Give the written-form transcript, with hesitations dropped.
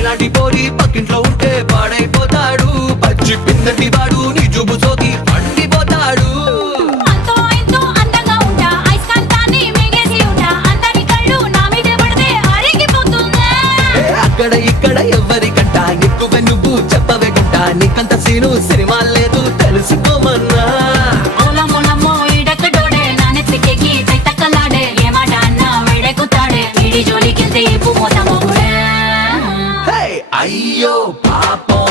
నీలాంటి పోరి పక్కింట్లో ఉంటే పాడైపోతాడు. పచ్చి పిందటి వాడు నీ జుబు సోకి పండిపోతాడు. అంతో ఇంతో అందంగా ఉంటా, ఐస్కాంతాన్ని మింగేసి ఉంటా, అందరి కళ్ళు నా మీదే పడితే అరిగిపోతుందా. అక్కడ ఇక్కడ ఎవరికంట ఎక్కువ నువ్వు చెప్పవే గుంట. నీకంత సీను సినిమా లేదు తెలుసుకోమన్నా. ఓలమ్మో ఈడెక్కడోడే నా నెత్తికెక్కి తైతక్కలాడే, ఏ మాట అన్నా వేడెక్కుతాడే, వీడి జోలికెళ్తే ఇప్పు మోత మొగుడే. అయ్యో పాపం